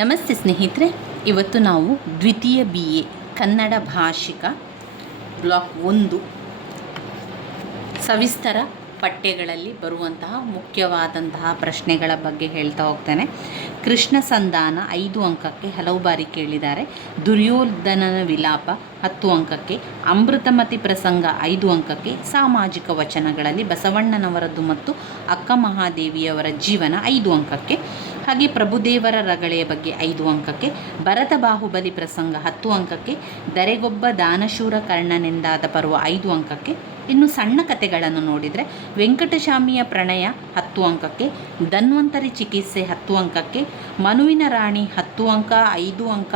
ನಮಸ್ತೆ ಸ್ನೇಹಿತರೆ, ಇವತ್ತು ನಾವು ದ್ವಿತೀಯ ಬಿ ಎ, ಕನ್ನಡ ಭಾಷಿಕ, ಬ್ಲಾಕ್ ಒಂದು, ಸವಿಸ್ತರ ಪಠ್ಯಗಳಲ್ಲಿ ಬರುವಂತಹ ಮುಖ್ಯವಾದಂತಹ ಪ್ರಶ್ನೆಗಳ ಬಗ್ಗೆ ಹೇಳ್ತಾ ಹೋಗ್ತೇನೆ. ಕೃಷ್ಣ ಸಂಧಾನ ಐದು ಅಂಕಕ್ಕೆ ಹಲವು ಬಾರಿ ಕೇಳಿದ್ದಾರೆ. ದುರ್ಯೋಧನನ ವಿಲಾಪ ಹತ್ತು ಅಂಕಕ್ಕೆ, ಅಮೃತಮತಿ ಪ್ರಸಂಗ ಐದು ಅಂಕಕ್ಕೆ, ಸಾಮಾಜಿಕ ವಚನಗಳಲ್ಲಿ ಬಸವಣ್ಣನವರದ್ದು ಮತ್ತು ಅಕ್ಕ ಮಹಾದೇವಿಯವರ ಜೀವನ ಐದು ಅಂಕಕ್ಕೆ. ಹಾಗೆ ಪ್ರಭುದೇವರ ರಗಳೆಯ ಬಗ್ಗೆ ಐದು ಅಂಕಕ್ಕೆ, ಭರತ ಬಾಹುಬಲಿ ಪ್ರಸಂಗ ಹತ್ತು ಅಂಕಕ್ಕೆ, ದರೆಗೊಬ್ಬ ದಾನಶೂರ ಕರ್ಣನೆಂದಾದ ಪರ್ವ ಐದು ಅಂಕಕ್ಕೆ, ಇನ್ನು ಸಣ್ಣ ಕಥೆಗಳನ್ನು ನೋಡಿದರೆ ವೆಂಕಟಶಾಮಿಯ ಪ್ರಣಯ ಹತ್ತು ಅಂಕಕ್ಕೆ, ಧನ್ವಂತರಿ ಚಿಕಿತ್ಸೆ ಹತ್ತು ಅಂಕಕ್ಕೆ, ಮನುವಿನ ರಾಣಿ ಹತ್ತು ಅಂಕ, ಐದು ಅಂಕ,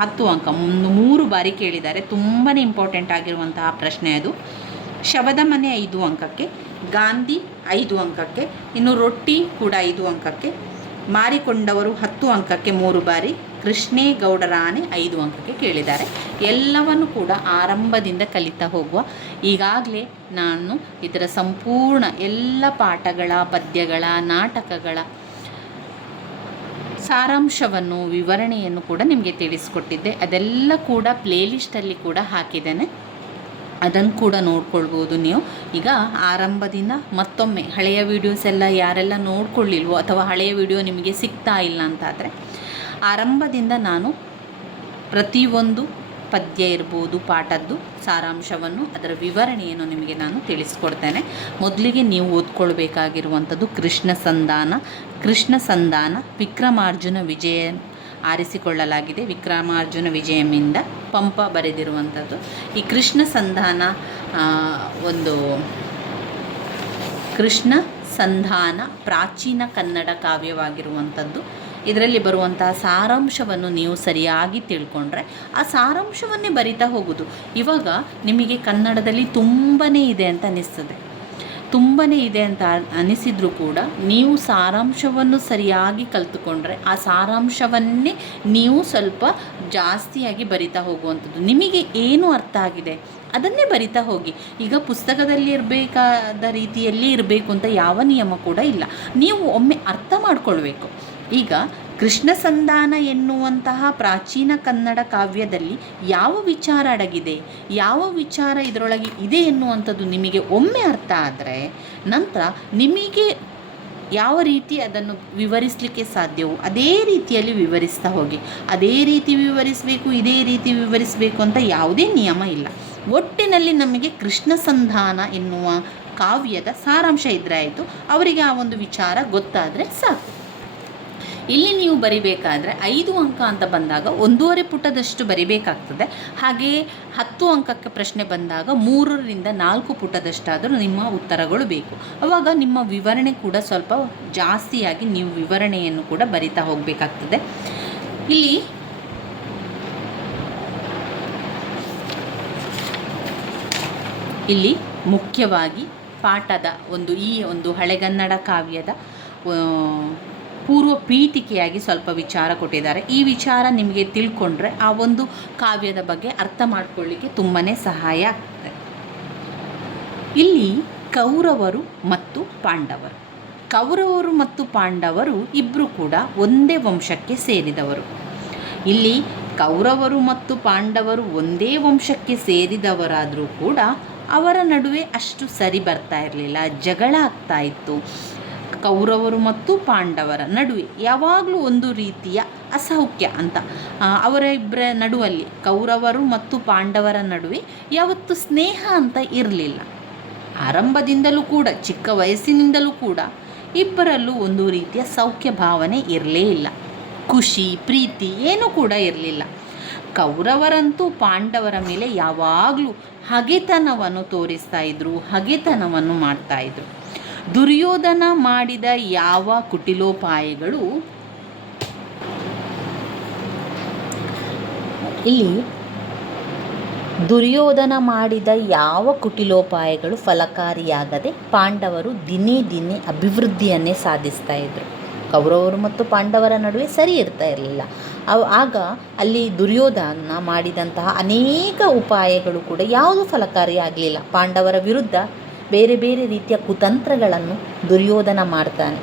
ಹತ್ತು ಅಂಕ, ಒಂದು ಮೂರು ಬಾರಿ ಕೇಳಿದ್ದಾರೆ. ತುಂಬಾ ಇಂಪಾರ್ಟೆಂಟ್ ಆಗಿರುವಂತಹ ಪ್ರಶ್ನೆ ಅದು. ಶವದ ಮನೆ ಐದು ಅಂಕಕ್ಕೆ, ಗಾಂಧಿ ಐದು ಅಂಕಕ್ಕೆ, ಇನ್ನು ರೊಟ್ಟಿ ಕೂಡ ಐದು ಅಂಕಕ್ಕೆ ಮಾರಿಕೊಂಡವರು ಹತ್ತು ಅಂಕಕ್ಕೆ ಮೂರು ಬಾರಿ ಕೃಷ್ಣೇಗೌಡರ ಆನೆ ಐದು ಅಂಕಕ್ಕೆ ಕೇಳಿದ್ದಾರೆ. ಎಲ್ಲವನ್ನು ಕೂಡ ಆರಂಭದಿಂದ ಕಲಿತಾ ಹೋಗುವ. ಈಗಾಗಲೇ ನಾನು ಇದರ ಸಂಪೂರ್ಣ ಎಲ್ಲ ಪಾಠಗಳ, ಪದ್ಯಗಳ, ನಾಟಕಗಳ ಸಾರಾಂಶವನ್ನು, ವಿವರಣೆಯನ್ನು ಕೂಡ ನಿಮಗೆ ತಿಳಿಸ್ಕೊಟ್ಟಿದ್ದೆ. ಅದೆಲ್ಲ ಕೂಡ ಪ್ಲೇಲಿಸ್ಟಲ್ಲಿ ಕೂಡ ಹಾಕಿದ್ದೇನೆ. ಅದನ್ನು ಕೂಡ ನೋಡ್ಕೊಳ್ಬೋದು ನೀವು. ಈಗ ಆರಂಭದಿಂದ ಮತ್ತೊಮ್ಮೆ ಹಳೆಯ ವೀಡಿಯೋಸ್ ಎಲ್ಲ ಯಾರೆಲ್ಲ ನೋಡ್ಕೊಳ್ಳಿಲ್ವೋ ಅಥವಾ ಹಳೆಯ ವಿಡಿಯೋ ನಿಮಗೆ ಸಿಗ್ತಾ ಇಲ್ಲ ಅಂತಾದರೆ, ಆರಂಭದಿಂದ ನಾನು ಪ್ರತಿಯೊಂದು ಪದ್ಯ ಇರ್ಬೋದು, ಪಾಠದ್ದು, ಸಾರಾಂಶವನ್ನು, ಅದರ ವಿವರಣೆಯನ್ನು ನಿಮಗೆ ನಾನು ತಿಳಿಸ್ಕೊಡ್ತೇನೆ. ಮೊದಲಿಗೆ ನೀವು ಓದ್ಕೊಳ್ಬೇಕಾಗಿರುವಂಥದ್ದು ಕೃಷ್ಣ ಸಂಧಾನ. ಕೃಷ್ಣ ಸಂಧಾನ, ವಿಕ್ರಮಾರ್ಜುನ ವಿಜಯ ಆರಿಸಿಕೊಳ್ಳಲಾಗಿದೆ. ವಿಕ್ರಮಾರ್ಜುನ ವಿಜಯಮಿಂದ ಪಂಪ ಬರೆದಿರುವಂಥದ್ದು. ಈ ಕೃಷ್ಣ ಸಂಧಾನ ಒಂದು ಕೃಷ್ಣ ಸಂಧಾನ ಪ್ರಾಚೀನ ಕನ್ನಡ ಕಾವ್ಯವಾಗಿರುವಂಥದ್ದು. ಇದರಲ್ಲಿ ಬರುವಂತಹ ಸಾರಾಂಶವನ್ನು ನೀವು ಸರಿಯಾಗಿ ತಿಳ್ಕೊಂಡ್ರೆ ಆ ಸಾರಾಂಶವನ್ನೇ ಬರಿತಾ ಹೋಗೋದು. ಇವಾಗ ನಿಮಗೆ ಕನ್ನಡದಲ್ಲಿ ತುಂಬಾ ಇದೆ ಅಂತ ಅನಿಸ್ತದೆ ತುಂಬಾ ಇದೆ ಅಂತ ಅನಿಸಿದರೂ ಕೂಡ ನೀವು ಸಾರಾಂಶವನ್ನು ಸರಿಯಾಗಿ ಕಲ್ತುಕೊಂಡ್ರೆ ಆ ಸಾರಾಂಶವನ್ನೇ ನೀವು ಸ್ವಲ್ಪ ಜಾಸ್ತಿಯಾಗಿ ಬರಿತಾ ಹೋಗುವಂಥದ್ದು. ನಿಮಗೆ ಏನು ಅರ್ಥ ಆಗಿದೆ? ಅದನ್ನೇ ಬರಿತಾ ಹೋಗಿ. ಈಗ ಪುಸ್ತಕದಲ್ಲಿ ಇರಬೇಕಾದ ರೀತಿಯಲ್ಲಿ ಇರಬೇಕು ಅಂತ ಯಾವ ನಿಯಮ ಕೂಡ ಇಲ್ಲ. ನೀವು ಒಮ್ಮೆ ಅರ್ಥ ಮಾಡ್ಕೊಳ್ಬೇಕು. ಈಗ ಕೃಷ್ಣ ಸಂಧಾನ ಎನ್ನುವಂತಹ ಪ್ರಾಚೀನ ಕನ್ನಡ ಕಾವ್ಯದಲ್ಲಿ ಯಾವ ವಿಚಾರ ಅಡಗಿದೆ, ಯಾವ ವಿಚಾರ ಇದರೊಳಗೆ ಇದೆ ಎನ್ನುವಂಥದ್ದು ನಿಮಗೆ ಒಮ್ಮೆ ಅರ್ಥ ಆದರೆ ನಂತರ ನಿಮಗೆ ಯಾವ ರೀತಿ ಅದನ್ನು ವಿವರಿಸಲಿಕ್ಕೆ ಸಾಧ್ಯವೋ ಅದೇ ರೀತಿಯಲ್ಲಿ ವಿವರಿಸ್ತಾ ಹೋಗಿ. ಅದೇ ರೀತಿ ವಿವರಿಸಬೇಕು, ಇದೇ ರೀತಿ ವಿವರಿಸಬೇಕು ಅಂತ ಯಾವುದೇ ನಿಯಮ ಇಲ್ಲ. ಒಟ್ಟಿನಲ್ಲಿ ನಮಗೆ ಕೃಷ್ಣ ಸಂಧಾನ ಎನ್ನುವ ಕಾವ್ಯದ ಸಾರಾಂಶ ಇದ್ರೆ ಆಯಿತು, ಅವರಿಗೆ ಆ ಒಂದು ವಿಚಾರ ಗೊತ್ತಾದರೆ ಸಾಕು. ಇಲ್ಲಿ ನೀವು ಬರಿಬೇಕಾದ್ರೆ ಐದು ಅಂಕ ಅಂತ ಬಂದಾಗ ಒಂದೂವರೆ ಪುಟದಷ್ಟು ಬರಿಬೇಕಾಗ್ತದೆ. ಹಾಗೆಯೇ ಹತ್ತು ಅಂಕಕ್ಕೆ ಪ್ರಶ್ನೆ ಬಂದಾಗ ಮೂರರಿಂದ ನಾಲ್ಕು ಪುಟದಷ್ಟಾದರೂ ನಿಮ್ಮ ಉತ್ತರಗಳು ಬೇಕು. ಅವಾಗ ನಿಮ್ಮ ವಿವರಣೆ ಕೂಡ ಸ್ವಲ್ಪ ಜಾಸ್ತಿಯಾಗಿ ನೀವು ವಿವರಣೆಯನ್ನು ಕೂಡ ಬರಿತಾ ಹೋಗಬೇಕಾಗ್ತದೆ. ಇಲ್ಲಿ ಇಲ್ಲಿ ಮುಖ್ಯವಾಗಿ ಪಾಠದ ಒಂದು ಈ ಒಂದು ಹಳೆಗನ್ನಡ ಕಾವ್ಯದ ಪೂರ್ವ ಪೀಠಿಕೆಯಾಗಿ ಸ್ವಲ್ಪ ವಿಚಾರ ಕೊಟ್ಟಿದ್ದಾರೆ. ಈ ವಿಚಾರ ನಿಮಗೆ ತಿಳ್ಕೊಂಡ್ರೆ ಆ ಒಂದು ಕಾವ್ಯದ ಬಗ್ಗೆ ಅರ್ಥ ಮಾಡ್ಕೊಳ್ಳಿಕ್ಕೆ ತುಂಬಾ ಸಹಾಯ ಆಗ್ತದೆ. ಇಲ್ಲಿ ಕೌರವರು ಮತ್ತು ಪಾಂಡವರು. ಕೌರವರು ಮತ್ತು ಪಾಂಡವರು ಇಬ್ಬರು ಕೂಡ ಒಂದೇ ವಂಶಕ್ಕೆ ಸೇರಿದವರು. ಇಲ್ಲಿ ಕೌರವರು ಮತ್ತು ಪಾಂಡವರು ಒಂದೇ ವಂಶಕ್ಕೆ ಸೇರಿದವರಾದರೂ ಕೂಡ ಅವರ ನಡುವೆ ಅಷ್ಟು ಸರಿ ಬರ್ತಾ ಇರಲಿಲ್ಲ, ಜಗಳ ಆಗ್ತಾ ಇತ್ತು. ಕೌರವರು ಮತ್ತು ಪಾಂಡವರ ನಡುವೆ ಯಾವಾಗಲೂ ಒಂದು ರೀತಿಯ ಅಸೌಖ್ಯ ಅಂತ. ಅವರ ಇಬ್ಬರ ನಡುವಲ್ಲಿ ಕೌರವರು ಮತ್ತು ಪಾಂಡವರ ನಡುವೆ ಯಾವತ್ತು ಸ್ನೇಹ ಅಂತ ಇರಲಿಲ್ಲ. ಆರಂಭದಿಂದಲೂ ಕೂಡ, ಚಿಕ್ಕ ವಯಸ್ಸಿನಿಂದಲೂ ಕೂಡ ಇಬ್ಬರಲ್ಲೂ ಒಂದು ರೀತಿಯ ಸೌಖ್ಯ ಭಾವನೆ ಇರಲೇ ಇಲ್ಲ. ಖುಷಿ, ಪ್ರೀತಿ ಏನೂ ಕೂಡ ಇರಲಿಲ್ಲ. ಕೌರವರಂತೂ ಪಾಂಡವರ ಮೇಲೆ ಯಾವಾಗಲೂ ಹಗೆತನವನ್ನು ತೋರಿಸ್ತಾ ಇದ್ರು, ಹಗೆತನವನ್ನು ಮಾಡ್ತಾ ಇದ್ರು. ದುರ್ಯೋಧನ ಮಾಡಿದ ಯಾವ ಕುಟಿಲೋಪಾಯಗಳು? ಇಲ್ಲಿ ದುರ್ಯೋಧನ ಮಾಡಿದ ಯಾವ ಕುಟಿಲೋಪಾಯಗಳು ಫಲಕಾರಿಯಾಗದೆ ಪಾಂಡವರು ದಿನೇ ದಿನೇ ಅಭಿವೃದ್ಧಿಯನ್ನೇ ಸಾಧಿಸ್ತಾ ಇದ್ದರು ಕೌರವರು ಮತ್ತು ಪಾಂಡವರ ನಡುವೆ ಸರಿ ಇರ್ತಾ ಇರಲಿಲ್ಲ. ಅವ ಆಗ ಅಲ್ಲಿ ದುರ್ಯೋಧನ ಮಾಡಿದಂತಹ ಅನೇಕ ಉಪಾಯಗಳು ಕೂಡ ಯಾವುದೂ ಫಲಕಾರಿಯಾಗಲಿಲ್ಲ. ಪಾಂಡವರ ವಿರುದ್ಧ ಬೇರೆ ಬೇರೆ ರೀತಿಯ ಕುತಂತ್ರಗಳನ್ನು ದುರ್ಯೋಧನ ಮಾಡ್ತಾನೆ.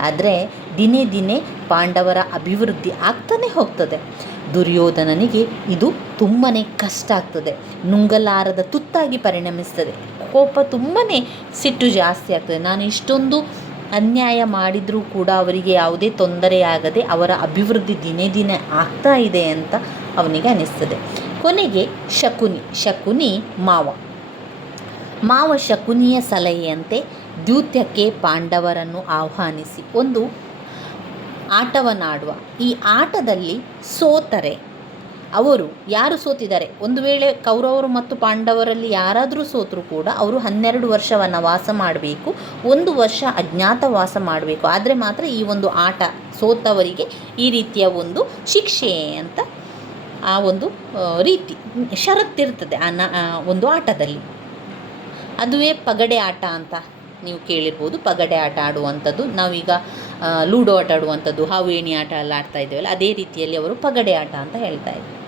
ಆದರೆ ದಿನೇ ದಿನೇ ಪಾಂಡವರ ಅಭಿವೃದ್ಧಿ ಆಗ್ತಾನೆ ಹೋಗ್ತದೆ. ದುರ್ಯೋಧನನಿಗೆ ಇದು ತುಂಬಾ ಕಷ್ಟ ಆಗ್ತದೆ. ನುಂಗಲಾರದ ತುತ್ತಾಗಿ ಪರಿಣಮಿಸ್ತದೆ. ಕೋಪ ತುಂಬಾ ಸಿಟ್ಟು ಜಾಸ್ತಿ ಆಗ್ತದೆ. ನಾನು ಇಷ್ಟೊಂದು ಅನ್ಯಾಯ ಮಾಡಿದರೂ ಕೂಡ ಅವರಿಗೆ ಯಾವುದೇ ತೊಂದರೆಯಾಗದೆ ಅವರ ಅಭಿವೃದ್ಧಿ ದಿನೇ ದಿನೇ ಆಗ್ತಾ ಇದೆ ಅಂತ ಅವನಿಗೆ ಅನ್ನಿಸ್ತದೆ ಕೊನೆಗೆ ಶಕುನಿ. ಶಕುನಿ ಮಾವ. ಮಾವ ಶಕುನಿಯ ಸಲಹೆಯಂತೆ ದ್ಯೂತ್ಯಕ್ಕೆ ಪಾಂಡವರನ್ನು ಆಹ್ವಾನಿಸಿ. ಒಂದು ಆಟವನ್ನಾಡುವ ಈ ಆಟದಲ್ಲಿ ಸೋತರೆ. ಅವರು ಯಾರು ಸೋತಿದ್ದಾರೆ? ಒಂದು ವೇಳೆ ಕೌರವರು ಮತ್ತು ಪಾಂಡವರಲ್ಲಿ ಯಾರಾದರೂ ಸೋತರೂ ಕೂಡ ಅವರು ಹನ್ನೆರಡು ವರ್ಷ ವನವಾಸ ಮಾಡಬೇಕು. ಒಂದು ವರ್ಷ ಅಜ್ಞಾತ ವಾಸ ಮಾಡಬೇಕು. ಆದರೆ ಮಾತ್ರ ಈ ಒಂದು ಆಟ ಸೋತವರಿಗೆ ಈ ರೀತಿಯ ಒಂದು ಶಿಕ್ಷೆ ಅಂತ ಆ ಒಂದು ರೀತಿ ಷರತ್ತಿರ್ತದೆ ಆ, ಒಂದು ಆಟದಲ್ಲಿ. ಅದುವೇ ಪಗಡೆ ಆಟ ಅಂತ ನೀವು ಕೇಳಿರ್ಬೋದು. ಪಗಡೆ ಆಟ ಆಡುವಂಥದ್ದು. ನಾವೀಗ ಲೂಡೋ ಆಟ ಆಡುವಂಥದ್ದು ಹಾವು ಏಣಿ ಆಟ ಎಲ್ಲ ಆಡ್ತಾ ಇದ್ದೇವಲ್ಲ, ಅದೇ ರೀತಿಯಲ್ಲಿ ಅವರು ಪಗಡೆ ಆಟ ಅಂತ ಹೇಳ್ತಾ ಇದ್ದರು.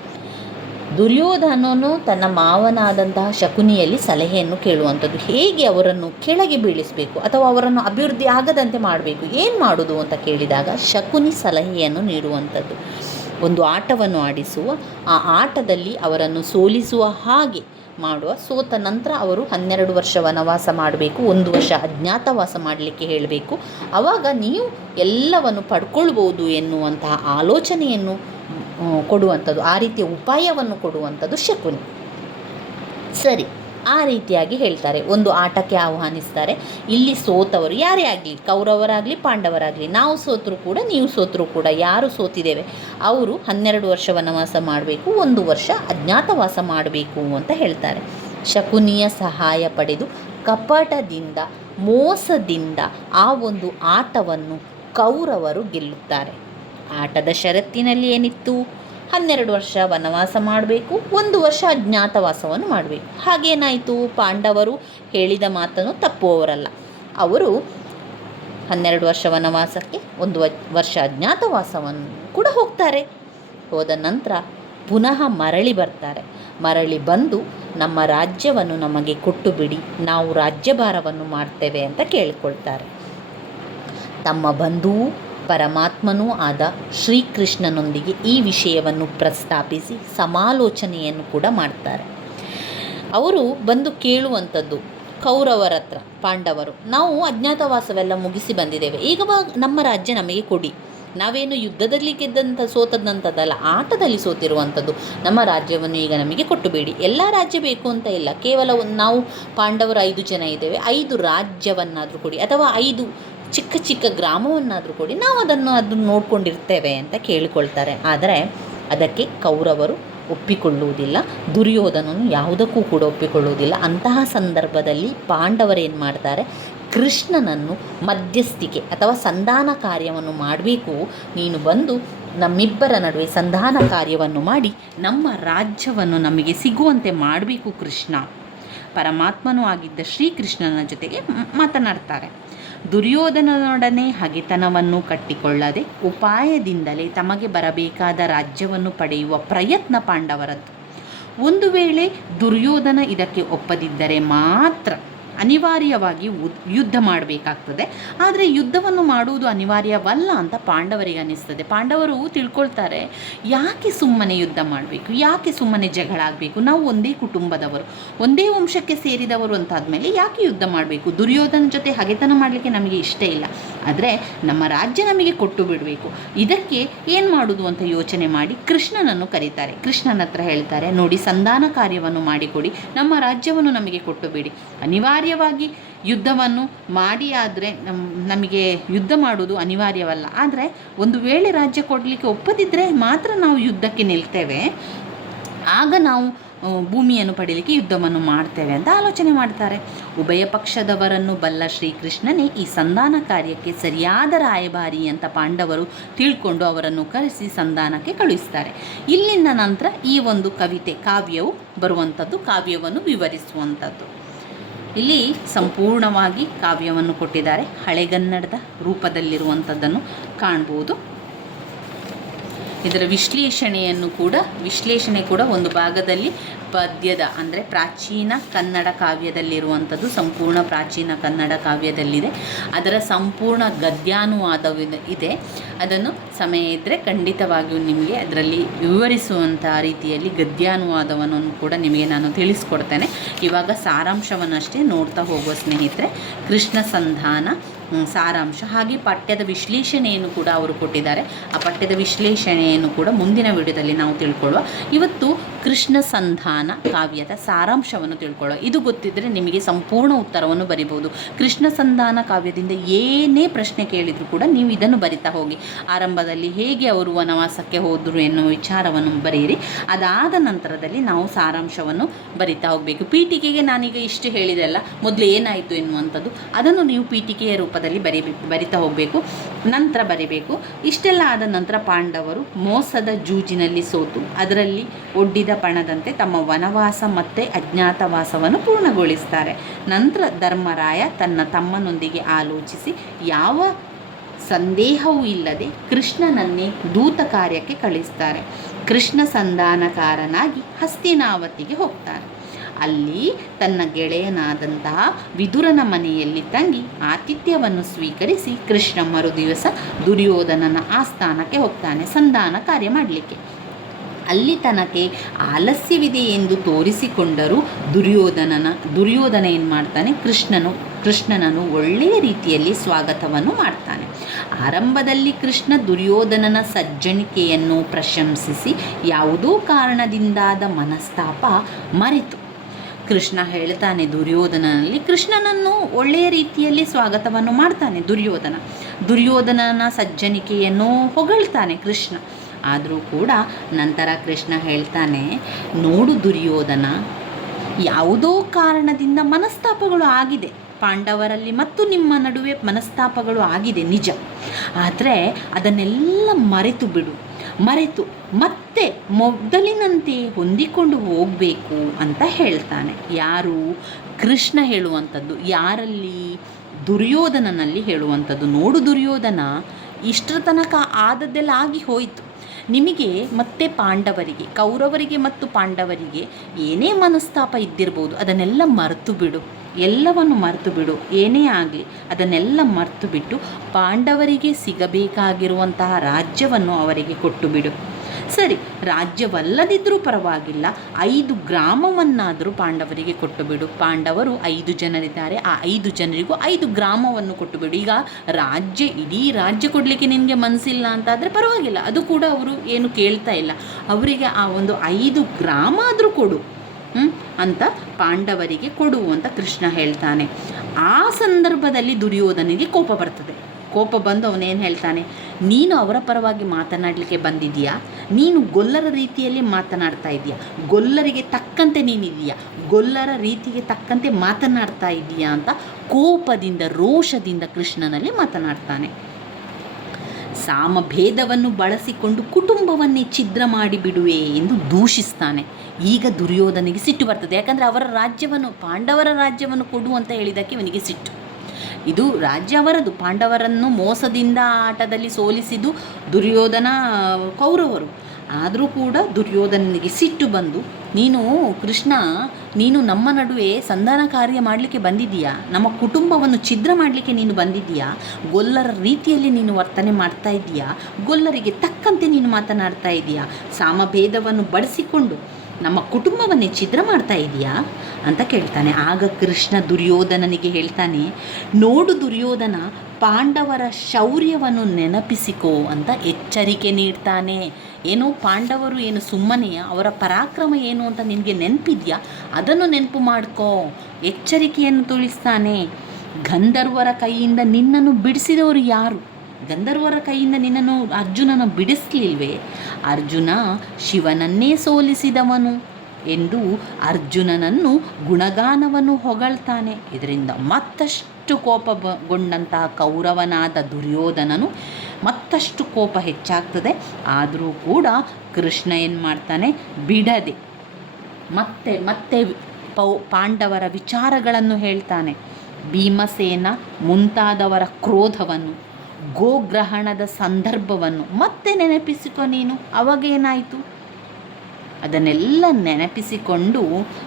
ದುರ್ಯೋಧನನು ತನ್ನ ಮಾವನಾದಂತಹ ಶಕುನಿಯಲ್ಲಿ ಸಲಹೆಯನ್ನು ಕೇಳುವಂಥದ್ದು. ಹೇಗೆ ಅವರನ್ನು ಕೆಳಗೆ ಬೀಳಿಸಬೇಕು ಅಥವಾ ಅವರನ್ನು ಅಭಿವೃದ್ಧಿ ಆಗದಂತೆ ಮಾಡಬೇಕು, ಏನು ಮಾಡೋದು ಅಂತ ಕೇಳಿದಾಗ ಶಕುನಿ ಸಲಹೆಯನ್ನು ನೀಡುವಂಥದ್ದು. ಒಂದು ಆಟವನ್ನು ಆಡಿಸುವ, ಆ ಆಟದಲ್ಲಿ ಅವರನ್ನು ಸೋಲಿಸುವ ಹಾಗೆ ಮಾಡುವ ಸೋತ ನಂತರ ಅವರು ಹನ್ನೆರಡು ವರ್ಷ ವನವಾಸ ಮಾಡಬೇಕು, ಒಂದು ವರ್ಷ ಅಜ್ಞಾತವಾಸ ಮಾಡಲಿಕ್ಕೆ ಹೇಳಬೇಕು. ಆವಾಗ ನೀವು ಎಲ್ಲವನ್ನು ಪಡ್ಕೊಳ್ಬೋದು ಎನ್ನುವಂತಹ ಆಲೋಚನೆಯನ್ನು ಕೊಡುವಂಥದ್ದು, ಆ ರೀತಿಯ ಉಪಾಯವನ್ನು ಕೊಡುವಂಥದ್ದು ಶಕುನಿ. ಸರಿ. ಆ ರೀತಿಯಾಗಿ ಹೇಳ್ತಾರೆ. ಒಂದು ಆಟಕ್ಕೆ ಆಹ್ವಾನಿಸ್ತಾರೆ. ಇಲ್ಲಿ ಸೋತವರು ಯಾರೇ ಆಗಲಿ, ಕೌರವರಾಗಲಿ, ಪಾಂಡವರಾಗಲಿ, ನಾವು ಸೋತರೂ ಕೂಡ, ನೀವು ಸೋತರೂ ಕೂಡ, ಯಾರು ಸೋತಿದ್ದೇವೆ? ಅವರು ಹನ್ನೆರಡು ವರ್ಷ ವನವಾಸ ಮಾಡಬೇಕು, ಒಂದು ವರ್ಷ ಅಜ್ಞಾತವಾಸ ಮಾಡಬೇಕು ಅಂತ ಹೇಳ್ತಾರೆ. ಶಕುನಿಯ ಸಹಾಯ ಪಡೆದು ಕಪಟದಿಂದ, ಮೋಸದಿಂದ ಆ ಒಂದು ಆಟವನ್ನು ಕೌರವರು ಗೆಲ್ಲುತ್ತಾರೆ. ಆಟದ ಷರತ್ತಿನಲ್ಲಿ ಏನಿತ್ತು? ಹನ್ನೆರಡು ವರ್ಷ ವನವಾಸ ಮಾಡಬೇಕು, ಒಂದು ವರ್ಷ ಅಜ್ಞಾತವಾಸವನ್ನು ಮಾಡಬೇಕು. ಹಾಗೇನಾಯಿತು? ಪಾಂಡವರು ಹೇಳಿದ ಮಾತನ್ನು ತಪ್ಪುವವರಲ್ಲ. ಅವರು ಹನ್ನೆರಡು ವರ್ಷ ವನವಾಸಕ್ಕೆ, ಒಂದು ವರ್ಷ ಅಜ್ಞಾತವಾಸವನ್ನು ಕೂಡ ಹೋಗ್ತಾರೆ. ಹೋದ ನಂತರ ಪುನಃ ಮರಳಿ ಬರ್ತಾರೆ. ಮರಳಿ ಬಂದು ನಮ್ಮ ರಾಜ್ಯವನ್ನು ನಮಗೆ ಕೊಟ್ಟು ಬಿಡಿ ನಾವು ರಾಜ್ಯಭಾರವನ್ನು ಮಾಡ್ತೇವೆ ಅಂತ ಕೇಳಿಕೊಳ್ತಾರೆ. ತಮ್ಮ ಬಂಧುವು ಪರಮಾತ್ಮನೂ ಆದ ಶ್ರೀಕೃಷ್ಣನೊಂದಿಗೆ ಈ ವಿಷಯವನ್ನು ಪ್ರಸ್ತಾಪಿಸಿ ಸಮಾಲೋಚನೆಯನ್ನು ಕೂಡ ಮಾಡ್ತಾರೆ. ಅವರು ಬಂದು ಕೇಳುವಂಥದ್ದು, ಕೌರವರ ಹತ್ರ, ಪಾಂಡವರು, ನಾವು ಅಜ್ಞಾತವಾಸವೆಲ್ಲ ಮುಗಿಸಿ ಬಂದಿದ್ದೇವೆ. ಈಗ ನಮ್ಮ ರಾಜ್ಯ ನಮಗೆ ಕೊಡಿ. ನಾವೇನು ಯುದ್ಧದಲ್ಲಿ ಗೆದ್ದಂಥ ಸೋತದಂಥದ್ದಲ್ಲ ಆಟದಲ್ಲಿ ಸೋತಿರುವಂಥದ್ದು, ನಮ್ಮ ರಾಜ್ಯವನ್ನು ಈಗ ನಮಗೆ ಕೊಟ್ಟುಬೇಡಿ. ಎಲ್ಲ ರಾಜ್ಯ ಬೇಕು ಅಂತ ಇಲ್ಲ. ಕೇವಲ ನಾವು ಪಾಂಡವರು ಐದು ಜನ ಇದ್ದೇವೆ. ಐದು ರಾಜ್ಯವನ್ನಾದರೂ ಕೊಡಿ. ಅಥವಾ ಐದು ಚಿಕ್ಕ ಚಿಕ್ಕ ಗ್ರಾಮವನ್ನಾದರೂ ಕೊಡಿ, ನಾವು ಅದನ್ನು ಅದನ್ನು ನೋಡಿಕೊಂಡಿರ್ತೇವೆ ಅಂತ ಕೇಳಿಕೊಳ್ತಾರೆ. ಆದರೆ ಅದಕ್ಕೆ ಕೌರವರು ಒಪ್ಪಿಕೊಳ್ಳುವುದಿಲ್ಲ, ದುರ್ಯೋಧನನು ಯಾವುದಕ್ಕೂ ಕೂಡ ಒಪ್ಪಿಕೊಳ್ಳುವುದಿಲ್ಲ. ಅಂತಹ ಸಂದರ್ಭದಲ್ಲಿ ಪಾಂಡವರೇನು ಮಾಡ್ತಾರೆ, ಕೃಷ್ಣನನ್ನು ಮಧ್ಯಸ್ಥಿಕೆ ಅಥವಾ ಸಂಧಾನ ಕಾರ್ಯವನ್ನು ಮಾಡಬೇಕು. ನೀನು ಬಂದು ನಮ್ಮಿಬ್ಬರ ನಡುವೆ ಸಂಧಾನ ಕಾರ್ಯವನ್ನು ಮಾಡಿ, ನಮ್ಮ ರಾಜ್ಯವನ್ನು ನಮಗೆ ಸಿಗುವಂತೆ ಮಾಡಬೇಕು ಕೃಷ್ಣ. ಪರಮಾತ್ಮನೂ ಆಗಿದ್ದ ಶ್ರೀಕೃಷ್ಣನ ಜೊತೆಗೆ ಮಾತನಾಡ್ತಾರೆ. ದುರ್ಯೋಧನನೊಡನೆ ಹಗೆತನವನ್ನು ಕಟ್ಟಿಕೊಳ್ಳದೆ ಉಪಾಯದಿಂದಲೇ ತಮಗೆ ಬರಬೇಕಾದ ರಾಜ್ಯವನ್ನು ಪಡೆಯುವ ಪ್ರಯತ್ನ ಪಾಂಡವರದ್ದು. ಒಂದು ವೇಳೆ ದುರ್ಯೋಧನ ಇದಕ್ಕೆ ಒಪ್ಪದಿದ್ದರೆ ಮಾತ್ರ ಅನಿವಾರ್ಯವಾಗಿ ಯುದ್ಧ ಮಾಡಬೇಕಾಗ್ತದೆ. ಆದರೆ ಯುದ್ಧವನ್ನು ಮಾಡುವುದು ಅನಿವಾರ್ಯವಲ್ಲ ಅಂತ ಪಾಂಡವರಿಗೆ ಅನ್ನಿಸ್ತದೆ. ಪಾಂಡವರು ತಿಳ್ಕೊಳ್ತಾರೆ, ಯಾಕೆ ಸುಮ್ಮನೆ ಯುದ್ಧ ಮಾಡಬೇಕು? ಯಾಕೆ ಸುಮ್ಮನೆ ಜಗಳ ಆಗಬೇಕು? ನಾವು ಒಂದೇ ಕುಟುಂಬದವರು, ಒಂದೇ ವಂಶಕ್ಕೆ ಸೇರಿದವರು ಅಂತಾದಮೇಲೆ ಯಾಕೆ ಯುದ್ಧ ಮಾಡಬೇಕು? ದುರ್ಯೋಧನ ಜೊತೆ ಹಗೆತನ ಮಾಡಲಿಕ್ಕೆ ನಮಗೆ ಇಷ್ಟ ಇಲ್ಲ. ಆದರೆ ನಮ್ಮ ರಾಜ್ಯ ನಮಗೆ ಕೊಟ್ಟು ಬಿಡಬೇಕು. ಇದಕ್ಕೆ ಏನು ಮಾಡೋದು ಅಂತ ಯೋಚನೆ ಮಾಡಿ ಕೃಷ್ಣನನ್ನು ಕರೀತಾರೆ. ಕೃಷ್ಣನ ಹತ್ರ ಹೇಳ್ತಾರೆ, ನೋಡಿ, ಸಂಧಾನ ಕಾರ್ಯವನ್ನು ಮಾಡಿಕೊಡಿ. ನಮ್ಮ ರಾಜ್ಯವನ್ನು ನಮಗೆ ಕೊಟ್ಟು ಬಿಡಿ. ಅನಿವಾರ್ಯವಾಗಿ ಯುದ್ಧವನ್ನು ಮಾಡಿ ಆದರೆ ನಮಗೆ ಯುದ್ಧ ಮಾಡುವುದು ಅನಿವಾರ್ಯವಲ್ಲ. ಆದರೆ ಒಂದು ವೇಳೆ ರಾಜ್ಯ ಕೊಡಲಿಕ್ಕೆ ಒಪ್ಪದಿದ್ದರೆ ಮಾತ್ರ ನಾವು ಯುದ್ಧಕ್ಕೆ ನಿಲ್ತೇವೆ. ಆಗ ನಾವು ಭೂಮಿಯನ್ನು ಪಡೆಯಲಿಕ್ಕೆ ಯುದ್ಧವನ್ನು ಮಾಡ್ತೇವೆ ಅಂತ ಆಲೋಚನೆ ಮಾಡ್ತಾರೆ. ಉಭಯ ಪಕ್ಷದವರನ್ನು ಬಲ್ಲ ಶ್ರೀಕೃಷ್ಣನೇ ಈ ಸಂಧಾನ ಕಾರ್ಯಕ್ಕೆ ಸರಿಯಾದ ರಾಯಭಾರಿ ಅಂತ ಪಾಂಡವರು ತಿಳ್ಕೊಂಡು ಅವರನ್ನು ಕರೆಸಿ ಸಂಧಾನಕ್ಕೆ ಕಳುಹಿಸ್ತಾರೆ. ಇಲ್ಲಿಂದ ನಂತರ ಈ ಒಂದು ಕವಿತೆ ಕಾವ್ಯವು ಬರುವಂಥದ್ದು, ಕಾವ್ಯವನ್ನು ವಿವರಿಸುವಂಥದ್ದು. ಇಲ್ಲಿ ಸಂಪೂರ್ಣವಾಗಿ ಕಾವ್ಯವನ್ನು ಕೊಟ್ಟಿದ್ದಾರೆ. ಹಳೆಗನ್ನಡದ ರೂಪದಲ್ಲಿರುವಂಥದ್ದನ್ನು ಕಾಣ್ಬೋದು. ಇದರ ವಿಶ್ಲೇಷಣೆಯನ್ನು ಕೂಡ, ವಿಶ್ಲೇಷಣೆ ಕೂಡ ಒಂದು ಭಾಗದಲ್ಲಿ ಪದ್ಯದ, ಅಂದರೆ ಪ್ರಾಚೀನ ಕನ್ನಡ ಕಾವ್ಯದಲ್ಲಿರುವಂಥದ್ದು, ಸಂಪೂರ್ಣ ಪ್ರಾಚೀನ ಕನ್ನಡ ಕಾವ್ಯದಲ್ಲಿದೆ. ಅದರ ಸಂಪೂರ್ಣ ಗದ್ಯಾನುವಾದವಿದೆ ಇದೆ. ಅದನ್ನು ಸಮಯ ಇದ್ದರೆ ಖಂಡಿತವಾಗಿಯೂ ನಿಮಗೆ ಅದರಲ್ಲಿ ವಿವರಿಸುವಂಥ ರೀತಿಯಲ್ಲಿ ಗದ್ಯಾನುವಾದವನ್ನು ಕೂಡ ನಿಮಗೆ ನಾನು ತಿಳಿಸ್ಕೊಡ್ತೇನೆ. ಇವಾಗ ಸಾರಾಂಶವನ್ನಷ್ಟೇ ನೋಡ್ತಾ ಹೋಗುವ ಸ್ನೇಹಿತರೆ, ಕೃಷ್ಣ ಸಂಧಾನ ಸಾರಾಂಶ. ಹಾಗೆ ಪಠ್ಯದ ವಿಶ್ಲೇಷಣೆಯನ್ನು ಕೂಡ ಅವರು ಕೊಟ್ಟಿದ್ದಾರೆ. ಆ ಪಠ್ಯದ ವಿಶ್ಲೇಷಣೆಯನ್ನು ಕೂಡ ಮುಂದಿನ ವಿಡಿಯೋದಲ್ಲಿ ನಾವು ತಿಳ್ಕೊಳ್ಳುವ. ಇವತ್ತು ಕೃಷ್ಣ ಸಂಧಾನ ಕಾವ್ಯದ ಸಾರಾಂಶವನ್ನು ತಿಳ್ಕೊಳ್ಳುವ. ಇದು ಗೊತ್ತಿದ್ದರೆ ನಿಮಗೆ ಸಂಪೂರ್ಣ ಉತ್ತರವನ್ನು ಬರಿಬೋದು ಕೃಷ್ಣ ಸಂಧಾನ ಕಾವ್ಯದಿಂದ ಏನೇ ಪ್ರಶ್ನೆ ಕೇಳಿದರೂ ಕೂಡ ನೀವು ಇದನ್ನು ಬರಿತಾ ಹೋಗಿ. ಆರಂಭದಲ್ಲಿ ಹೇಗೆ ಅವರು ವನವಾಸಕ್ಕೆ ಹೋದರು ಎನ್ನುವ ವಿಚಾರವನ್ನು ಬರೆಯಿರಿ. ಅದಾದ ನಂತರದಲ್ಲಿ ನಾವು ಸಾರಾಂಶವನ್ನು ಬರಿತಾ ಹೋಗಬೇಕು. ಪೀಠಿಕೆಗೆ ನಾನೀಗ ಇಷ್ಟು ಹೇಳಿದೆ ಅಲ್ಲ. ಮೊದಲು ಏನಾಯಿತು ಎನ್ನುವಂಥದ್ದು. ಅದನ್ನು ನೀವು ಪೀಠಿಕೆಯ ರೂಪದಲ್ಲಿ ಬರಿ ಬರಿತಾ ಹೋಗಬೇಕು, ನಂತರ ಬರಿಬೇಕು. ಇಷ್ಟೆಲ್ಲ ಆದ ನಂತರ ಪಾಂಡವರು ಮೋಸದ ಜೂಜಿನಲ್ಲಿ ಸೋತು. ಅದರಲ್ಲಿ ಒಡ್ಡಿದ ಪಣದಂತೆ ತಮ್ಮ ವನವಾಸ ಮತ್ತೆ ಅಜ್ಞಾತವಾಸವನ್ನು ಪೂರ್ಣಗೊಳಿಸ್ತಾರೆ. ನಂತರ ಧರ್ಮರಾಯ ತನ್ನ ತಮ್ಮನೊಂದಿಗೆ ಆಲೋಚಿಸಿ, ಯಾವ ಸಂದೇಹವೂ ಇಲ್ಲದೆ ಕೃಷ್ಣನನ್ನೇ ದೂತ ಕಾರ್ಯಕ್ಕೆ ಕಳಿಸ್ತಾರೆ. ಕೃಷ್ಣ ಸಂಧಾನಕಾರನಾಗಿ ಹಸ್ತಿನಾವತಿಗೆ ಹೋಗ್ತಾರೆ. ಅಲ್ಲಿ ತನ್ನ ಗೆಳೆಯನಾದಂತಹ ವಿದುರನ ಮನೆಯಲ್ಲಿ ತಂಗಿ ಆತಿಥ್ಯವನ್ನು ಸ್ವೀಕರಿಸಿ ಕೃಷ್ಣ ಮರುದಿವಸ ದುರ್ಯೋಧನನ ಆಸ್ಥಾನಕ್ಕೆ ಹೋಗ್ತಾನೆ ಸಂಧಾನ ಕಾರ್ಯ ಮಾಡಲಿಕ್ಕೆ. ಅಲ್ಲಿ ತನಗೆ ಆಲಸ್ಯವಿದೆ ಎಂದು ತೋರಿಸಿಕೊಂಡರೂ ದುರ್ಯೋಧನನ, ದುರ್ಯೋಧನ ಏನು ಮಾಡ್ತಾನೆ? ಕೃಷ್ಣನು, ಕೃಷ್ಣನನ್ನು ಒಳ್ಳೆಯ ರೀತಿಯಲ್ಲಿ ಸ್ವಾಗತವನ್ನು ಮಾಡ್ತಾನೆ. ಆರಂಭದಲ್ಲಿ ಕೃಷ್ಣ ದುರ್ಯೋಧನನ ಸಜ್ಜನಿಕೆಯನ್ನು ಪ್ರಶಂಸಿಸಿ ಯಾವುದೋ ಕಾರಣದಿಂದಾದ ಮನಸ್ತಾಪ ಮರೆತು. ಕೃಷ್ಣ ಹೇಳ್ತಾನೆ ದುರ್ಯೋಧನನಲ್ಲಿ. ಕೃಷ್ಣನನ್ನು ಒಳ್ಳೆಯ ರೀತಿಯಲ್ಲಿ ಸ್ವಾಗತವನ್ನು ಮಾಡ್ತಾನೆ ದುರ್ಯೋಧನ. ದುರ್ಯೋಧನನ ಸಜ್ಜನಿಕೆಯನ್ನು ಹೊಗಳ್ತಾನೆ ಕೃಷ್ಣ. ಆದರೂ ಕೂಡ ನಂತರ ಕೃಷ್ಣ ಹೇಳ್ತಾನೆ, ನೋಡು ದುರ್ಯೋಧನ, ಯಾವುದೋ ಕಾರಣದಿಂದ ಮನಸ್ತಾಪಗಳು ಆಗಿದೆ. ಪಾಂಡವರಲ್ಲಿ ಮತ್ತು ನಿಮ್ಮ ನಡುವೆ ಮನಸ್ತಾಪಗಳು ಆಗಿದೆ ನಿಜ. ಆದರೆ ಅದನ್ನೆಲ್ಲ ಮರೆತು ಬಿಡು. ಮರೆತು ಮತ್ತೆ ಮೊದಲಿನಂತೆ ಹೊಂದಿಕೊಂಡು ಹೋಗಬೇಕು ಅಂತ ಹೇಳ್ತಾನೆ. ಯಾರು? ಕೃಷ್ಣ ಹೇಳುವಂಥದ್ದು. ಯಾರಲ್ಲಿ? ದುರ್ಯೋಧನನಲ್ಲಿ ಹೇಳುವಂಥದ್ದು. ನೋಡು ದುರ್ಯೋಧನ, ಇಷ್ಟರ ತನಕ ಆದದ್ದೆಲ್ಲ ಆಗಿ ಹೋಯಿತು. ನಿಮಗೆ ಮತ್ತೆ ಪಾಂಡವರಿಗೆ, ಕೌರವರಿಗೆ ಮತ್ತು ಪಾಂಡವರಿಗೆ ಏನೇ ಮನಸ್ತಾಪ ಇದ್ದಿರ್ಬೋದು, ಅದನ್ನೆಲ್ಲ ಮರೆತು ಬಿಡು. ಎಲ್ಲವನ್ನು ಮರೆತು ಬಿಡು. ಏನೇ ಆಗಲಿ, ಅದನ್ನೆಲ್ಲ ಮರೆತು ಬಿಟ್ಟು ಪಾಂಡವರಿಗೆ ಸಿಗಬೇಕಾಗಿರುವಂತಹ ರಾಜ್ಯವನ್ನು ಅವರಿಗೆ ಕೊಟ್ಟು ಬಿಡು. ಸರಿ ರಾಜ್ಯವಲ್ಲದಿದ್ದರೂ ಪರವಾಗಿಲ್ಲ. ಐದು ಗ್ರಾಮವನ್ನಾದರೂ ಪಾಂಡವರಿಗೆ ಕೊಟ್ಟು ಬಿಡು ಪಾಂಡವರು ಐದು ಜನರಿದ್ದಾರೆ. ಆ ಐದು ಜನರಿಗೂ ಐದು ಗ್ರಾಮವನ್ನು ಕೊಟ್ಟು ಬಿಡು ಈಗ ರಾಜ್ಯ, ಇಡೀ ರಾಜ್ಯ ಕೊಡಲಿಕ್ಕೆ ನಿಮಗೆ ಮನಸ್ಸಿಲ್ಲ ಅಂತಾದರೆ ಪರವಾಗಿಲ್ಲ. ಅದು ಕೂಡ ಅವರು ಏನು ಕೇಳ್ತಾ ಇಲ್ಲ. ಅವರಿಗೆ ಆ ಒಂದು ಐದು ಗ್ರಾಮ ಆದರೂ ಕೊಡು? ಅಂತ ಪಾಂಡವರಿಗೆ ಕೊಡು ಅಂತ ಕೃಷ್ಣ ಹೇಳ್ತಾನೆ. ಆ ಸಂದರ್ಭದಲ್ಲಿ ದುರ್ಯೋಧನಿಗೆ ಕೋಪ ಬರ್ತದೆ. ಕೋಪ ಬಂದು ಅವನೇನು ಹೇಳ್ತಾನೆ? ನೀನು ಅವರ ಪರವಾಗಿ ಮಾತನಾಡಲಿಕ್ಕೆ ಬಂದಿದೆಯಾ ನೀನು ಗೊಲ್ಲರ ರೀತಿಯಲ್ಲಿ ಮಾತನಾಡ್ತಾ ಇದೆಯಾ ಗೊಲ್ಲರಿಗೆ ತಕ್ಕಂತೆ ನೀನಿದೆಯಾ ಗೊಲ್ಲರ ರೀತಿಗೆ ತಕ್ಕಂತೆ ಮಾತನಾಡ್ತಾ ಇದೆಯಾ ಅಂತ ಕೋಪದಿಂದ, ರೋಷದಿಂದ ಕೃಷ್ಣನಲ್ಲಿ ಮಾತನಾಡ್ತಾನೆ. ಸಾಮಭೇದವನ್ನು ಬಳಸಿಕೊಂಡು ಕುಟುಂಬವನ್ನೇ ಛಿದ್ರ ಮಾಡಿಬಿಡುವೆ ಎಂದು ದೂಷಿಸ್ತಾನೆ. ಈಗ ದುರ್ಯೋಧನಿಗೆ ಸಿಟ್ಟು ಬರ್ತದೆ. ಯಾಕಂದರೆ ಅವರ ರಾಜ್ಯವನ್ನು, ಪಾಂಡವರ ರಾಜ್ಯವನ್ನು ಕೊಡು ಅಂತ ಹೇಳಿದ್ದಕ್ಕೆ ಇವನಿಗೆ ಸಿಟ್ಟು. ಇದು ರಾಜ್ಯ ಅವರದು ಪಾಂಡವರನ್ನು ಮೋಸದಿಂದ ಆಟದಲ್ಲಿ ಸೋಲಿಸಿದ್ದು ದುರ್ಯೋಧನ ಕೌರವರು. ಆದರೂ ಕೂಡ ದುರ್ಯೋಧನನಿಗೆ ಸಿಟ್ಟು ಬಂದು, ನೀನು ಕೃಷ್ಣ, ನೀನು ನಮ್ಮ ನಡುವೆ ಸಂಧಾನ ಕಾರ್ಯ ಮಾಡಲಿಕ್ಕೆ ಬಂದಿದ್ದೀಯಾ? ನಮ್ಮ ಕುಟುಂಬವನ್ನು ಛಿದ್ರ ಮಾಡಲಿಕ್ಕೆ ನೀನು ಬಂದಿದ್ದೀಯಾ? ಗೊಲ್ಲರ ರೀತಿಯಲ್ಲಿ ನೀನು ವರ್ತನೆ ಮಾಡ್ತಾ ಇದ್ದೀಯಾ? ಗೊಲ್ಲರಿಗೆ ತಕ್ಕಂತೆ ನೀನು ಮಾತನಾಡ್ತಾ ಇದೀಯಾ ಸಾಮಭೇದವನ್ನು ಬಳಸಿಕೊಂಡು ನಮ್ಮ ಕುಟುಂಬವನ್ನೇ ಛಿದ್ರ ಮಾಡ್ತಾ ಇದೆಯಾ ಅಂತ ಕೇಳ್ತಾನೆ. ಆಗ ಕೃಷ್ಣ ದುರ್ಯೋಧನನಿಗೆ ಹೇಳ್ತಾನೆ, ನೋಡು ದುರ್ಯೋಧನ, ಪಾಂಡವರ ಶೌರ್ಯವನ್ನು ನೆನಪಿಸಿಕೋ ಅಂತ ಎಚ್ಚರಿಕೆ ನೀಡ್ತಾನೆ. ಏನು ಪಾಂಡವರು ಏನು ಸುಮ್ಮನೆಯ ಅವರ ಪರಾಕ್ರಮ ಏನು ಅಂತ ನಿನಗೆ ನೆನಪಿದ್ಯಾ? ಅದನ್ನು ನೆನಪು ಮಾಡ್ಕೋ, ಎಚ್ಚರಿಕೆಯನ್ನು ತುಳಿಸ್ತಾನೆ. ಗಂಧರ್ವರ ಕೈಯಿಂದ ನಿನ್ನನ್ನು ಬಿಡಿಸಿದವರು ಯಾರು? ಗಂಧರ್ವರ ಕೈಯಿಂದ ನಿನ್ನನ್ನು ಅರ್ಜುನನ ಬಿಡಿಸ್ಲಿಲ್ವೇ? ಅರ್ಜುನ ಶಿವನನ್ನೇ ಸೋಲಿಸಿದವನು ಎಂದು ಅರ್ಜುನನನ್ನು ಗುಣಗಾನವನ್ನು ಹೊಗಳ್ತಾನೆ. ಇದರಿಂದ ಮತ್ತಷ್ಟು ಕೋಪಗೊಂಡಂತಹ ಕೌರವನಾದ ದುರ್ಯೋಧನನು ಮತ್ತಷ್ಟು ಕೋಪ ಹೆಚ್ಚಾಗ್ತದೆ. ಆದರೂ ಕೂಡ ಕೃಷ್ಣ ಏನು ಮಾಡ್ತಾನೆ? ಬಿಡದೆ ಮತ್ತೆ ಮತ್ತೆ ಪೌ ಪಾಂಡವರ ವಿಚಾರಗಳನ್ನು ಹೇಳ್ತಾನೆ. ಭೀಮಸೇನ ಮುಂತಾದವರ ಕ್ರೋಧವನ್ನು. ಗೋಗ್ರಹಣದ ಸಂದರ್ಭವನ್ನು ಮತ್ತೆ ನೆನಪಿಸಿಕೊ ನೀನು. ಅವಾಗೇನಾಯಿತು ಅದನ್ನೆಲ್ಲ ನೆನಪಿಸಿಕೊಂಡು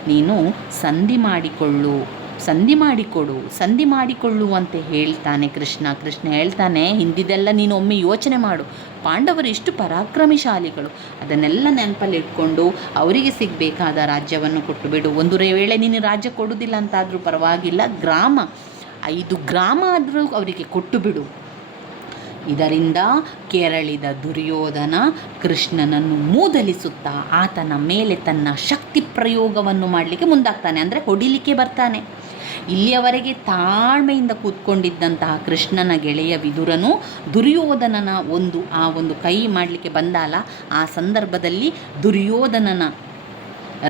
ನೀನು ಸಂಧಿ ಮಾಡಿಕೊಳ್ಳು, ಸಂಧಿ ಮಾಡಿಕೊಡು, ಸಂಧಿ ಮಾಡಿಕೊಳ್ಳುವಂತೆ ಹೇಳ್ತಾನೆ ಕೃಷ್ಣ. ಕೃಷ್ಣ ಹೇಳ್ತಾನೆ, ಹಿಂದಿದೆಲ್ಲ ನೀನು ಒಮ್ಮೆ ಯೋಚನೆ ಮಾಡು. ಪಾಂಡವರು ಎಷ್ಟು ಪರಾಕ್ರಮಶಾಲಿಗಳು. ಅದನ್ನೆಲ್ಲ ನೆನಪಲ್ಲಿಟ್ಕೊಂಡು ಅವರಿಗೆ ಸಿಗಬೇಕಾದ ರಾಜ್ಯವನ್ನು ಕೊಟ್ಟು ಬಿಡು ಒಂದು ವೇಳೆ ನೀನು ರಾಜ್ಯ ಕೊಡುವುದಿಲ್ಲ ಅಂತಾದರೂ ಪರವಾಗಿಲ್ಲ. ಗ್ರಾಮ, ಐದು ಗ್ರಾಮ ಆದರೂ ಅವರಿಗೆ ಕೊಟ್ಟು ಬಿಡು ಇದರಿಂದ ಕೆರಳಿದ ದುರ್ಯೋಧನ ಕೃಷ್ಣನನ್ನು ಮೂದಲಿಸುತ್ತಾ ಆತನ ಮೇಲೆ ತನ್ನ ಶಕ್ತಿ ಪ್ರಯೋಗವನ್ನು ಮಾಡಲಿಕ್ಕೆ ಮುಂದಾಗ್ತಾನೆ, ಅಂದರೆ ಹೊಡಿಲಿಕ್ಕೆ ಬರ್ತಾನೆ. ಇಲ್ಲಿಯವರೆಗೆ ತಾಳ್ಮೆಯಿಂದ ಕೂತ್ಕೊಂಡಿದ್ದಂತಹ ಕೃಷ್ಣನ ಗೆಳೆಯ ವಿದುರನು ದುರ್ಯೋಧನನ ಒಂದು, ಆ ಒಂದು ಕೈ ಮಾಡಲಿಕ್ಕೆ ಬಂದಾಲ. ಆ ಸಂದರ್ಭದಲ್ಲಿ ದುರ್ಯೋಧನನ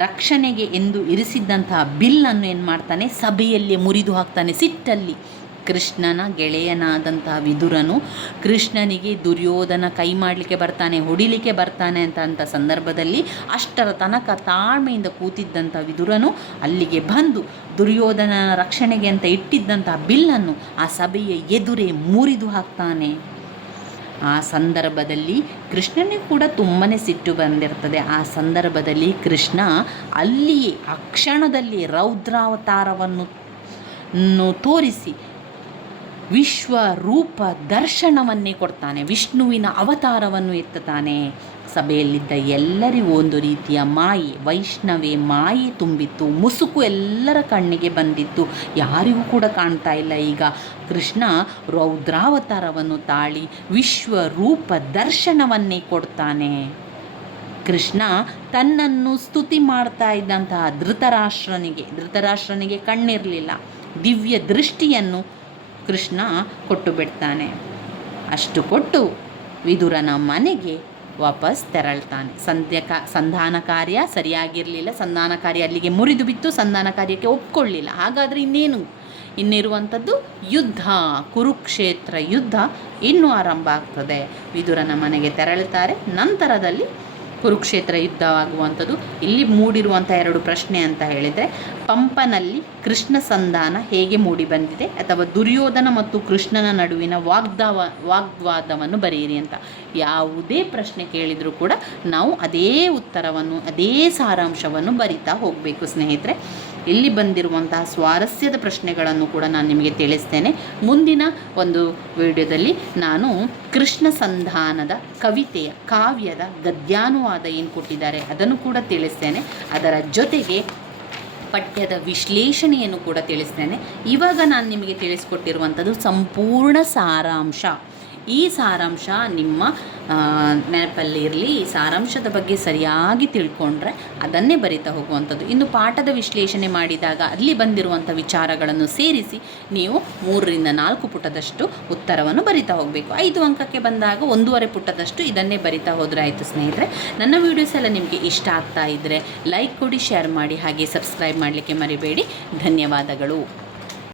ರಕ್ಷಣೆಗೆ ಎಂದು ಇರಿಸಿದ್ದಂತಹ ಬಿಲ್ಲನ್ನು ಏನು ಮಾಡ್ತಾನೆ, ಸಭೆಯಲ್ಲಿ ಮುರಿದು ಹಾಕ್ತಾನೆ, ಸಿಟ್ಟಲ್ಲಿ. ಕೃಷ್ಣನ ಗೆಳೆಯನಾದಂತಹ ವಿದುರನು ಕೃಷ್ಣನಿಗೆ ದುರ್ಯೋಧನ ಕೈ ಮಾಡಲಿಕ್ಕೆ ಬರ್ತಾನೆ, ಹೊಡಿಲಿಕ್ಕೆ ಬರ್ತಾನೆ ಅಂತ ಅಂತ ಸಂದರ್ಭದಲ್ಲಿ ಅಷ್ಟರ ತನಕ ತಾಳ್ಮೆಯಿಂದ ಕೂತಿದ್ದಂಥ ವಿದುರನು ಅಲ್ಲಿಗೆ ಬಂದು ದುರ್ಯೋಧನ ರಕ್ಷಣೆಗೆ ಅಂತ ಇಟ್ಟಿದ್ದಂಥ ಬಿಲ್ಲನ್ನು ಆ ಸಭೆಯ ಎದುರೇ ಮುರಿದು ಹಾಕ್ತಾನೆ. ಆ ಸಂದರ್ಭದಲ್ಲಿ ಕೃಷ್ಣನಿಗೆ ಕೂಡ ತುಂಬಾ ಸಿಟ್ಟು ಬಂದಿರ್ತದೆ. ಆ ಸಂದರ್ಭದಲ್ಲಿ ಕೃಷ್ಣ ಅಲ್ಲಿಯೇ ಆ ಕ್ಷಣದಲ್ಲಿ ರೌದ್ರಾವತಾರವನ್ನು ತೋರಿಸಿ ವಿಶ್ವ ರೂಪ ದರ್ಶನವನ್ನೇ ಕೊಡ್ತಾನೆ, ವಿಷ್ಣುವಿನ ಅವತಾರವನ್ನು ಎತ್ತುತ್ತಾನೆ. ಸಭೆಯಲ್ಲಿದ್ದ ಎಲ್ಲರಿಗೂ ಒಂದು ರೀತಿಯ ಮಾಯೆ, ವೈಷ್ಣವೇ ಮಾಯಿ ತುಂಬಿತ್ತು, ಮುಸುಕು ಎಲ್ಲರ ಕಣ್ಣಿಗೆ ಬಂದಿತ್ತು. ಯಾರಿಗೂ ಕೂಡ ಕಾಣ್ತಾ ಇಲ್ಲ. ಈಗ ಕೃಷ್ಣ ರೌದ್ರಾವತಾರವನ್ನು ತಾಳಿ ವಿಶ್ವರೂಪ ದರ್ಶನವನ್ನೇ ಕೊಡ್ತಾನೆ. ಕೃಷ್ಣ ತನ್ನನ್ನು ಸ್ತುತಿ ಮಾಡ್ತಾ ಇದ್ದಂತಹ ಧೃತರಾಷ್ಟ್ರನಿಗೆ ಧೃತರಾಷ್ಟ್ರನಿಗೆ ಕಣ್ಣಿರಲಿಲ್ಲ. ದಿವ್ಯ ದೃಷ್ಟಿಯನ್ನು ಕೃಷ್ಣ ಕೊಟ್ಟು ಬಿಡ್ತಾನೆ. ಅಷ್ಟು ಕೊಟ್ಟು ವಿದುರನ ಮನೆಗೆ ವಾಪಸ್ ತೆರಳ್ತಾನೆ. ಸಂಧ್ಯ ಸಂಧಾನ ಕಾರ್ಯ ಸರಿಯಾಗಿರಲಿಲ್ಲ. ಸಂಧಾನ ಕಾರ್ಯ ಅಲ್ಲಿಗೆ ಮುರಿದು ಬಿತ್ತು. ಸಂಧಾನ ಕಾರ್ಯಕ್ಕೆ ಒಪ್ಕೊಳ್ಳಿಲ್ಲ. ಹಾಗಾದರೆ ಇನ್ನೇನು? ಇನ್ನಿರುವಂಥದ್ದು ಯುದ್ಧ, ಕುರುಕ್ಷೇತ್ರ ಯುದ್ಧ ಇನ್ನೂ ಆರಂಭ ಆಗ್ತದೆ. ವಿದುರನ ಮನೆಗೆ ತೆರಳುತ್ತಾರೆ ನಂತರದಲ್ಲಿ ಕುರುಕ್ಷೇತ್ರ ಯುದ್ಧವಾಗುವಂಥದ್ದು. ಇಲ್ಲಿ ಮೂಡಿರುವಂಥ ಎರಡು ಪ್ರಶ್ನೆ ಅಂತ ಹೇಳಿದರೆ, ಪಂಪನಲ್ಲಿ ಕೃಷ್ಣ ಸಂಧಾನ ಹೇಗೆ ಮೂಡಿ ಬಂದಿದೆ ಅಥವಾ ದುರ್ಯೋಧನ ಮತ್ತು ಕೃಷ್ಣನ ನಡುವಿನ ವಾಗ್ದಾವ, ವಾಗ್ವಾದವನ್ನು ಬರೆಯಿರಿ ಅಂತ. ಯಾವುದೇ ಪ್ರಶ್ನೆ ಕೇಳಿದರೂ ಕೂಡ ನಾವು ಅದೇ ಉತ್ತರವನ್ನು, ಅದೇ ಸಾರಾಂಶವನ್ನು ಬರಿತಾ ಹೋಗಬೇಕು ಸ್ನೇಹಿತರೆ. ಇಲ್ಲಿ ಬಂದಿರುವಂತಹ ಸ್ವಾರಸ್ಯದ ಪ್ರಶ್ನೆಗಳನ್ನು ಕೂಡ ನಾನು ನಿಮಗೆ ತಿಳಿಸ್ತೇನೆ. ಮುಂದಿನ ಒಂದು ವಿಡಿಯೋದಲ್ಲಿ ನಾನು ಕೃಷ್ಣ ಸಂಧಾನದ ಕವಿತೆಯ ಕಾವ್ಯದ ಗದ್ಯಾನುವಾದ ಏನು ಕೊಟ್ಟಿದ್ದಾರೆ ಅದನ್ನು ಕೂಡ ತಿಳಿಸ್ತೇನೆ. ಅದರ ಜೊತೆಗೆ ಪಠ್ಯದ ವಿಶ್ಲೇಷಣೆಯನ್ನು ಕೂಡ ತಿಳಿಸ್ತೇನೆ. ಇವಾಗ ನಾನು ನಿಮಗೆ ತಿಳಿಸ್ಕೊಟ್ಟಿರುವಂಥದ್ದು ಸಂಪೂರ್ಣ ಸಾರಾಂಶ. ಈ ಸಾರಾಂಶ ನಿಮ್ಮ ನೆನಪಲ್ಲಿರಲಿ ಈ ಸಾರಾಂಶದ ಬಗ್ಗೆ ಸರಿಯಾಗಿ ತಿಳ್ಕೊಂಡ್ರೆ ಅದನ್ನೇ ಬರಿತಾ ಹೋಗುವಂಥದ್ದು. ಇನ್ನು ಪಾಠದ ವಿಶ್ಲೇಷಣೆ ಮಾಡಿದಾಗ ಅಲ್ಲಿ ಬಂದಿರುವಂಥ ವಿಚಾರಗಳನ್ನು ಸೇರಿಸಿ ನೀವು ಮೂರರಿಂದ ನಾಲ್ಕು ಪುಟದಷ್ಟು ಉತ್ತರವನ್ನು ಬರಿತಾ ಹೋಗಬೇಕು. ಐದು ಅಂಕಕ್ಕೆ ಬಂದಾಗ ಒಂದೂವರೆ ಪುಟದಷ್ಟು ಇದನ್ನೇ ಬರಿತಾ ಹೋದರೆ ಆಯಿತು ಸ್ನೇಹಿತರೆ. ನನ್ನ ವೀಡಿಯೋಸ್ ಎಲ್ಲ ನಿಮಗೆ ಇಷ್ಟ ಆಗ್ತಾ ಇದ್ದರೆ ಲೈಕ್ ಕೊಡಿ, ಶೇರ್ ಮಾಡಿ, ಹಾಗೆ ಸಬ್ಸ್ಕ್ರೈಬ್ ಮಾಡಲಿಕ್ಕೆ ಮರಿಬೇಡಿ. ಧನ್ಯವಾದಗಳು.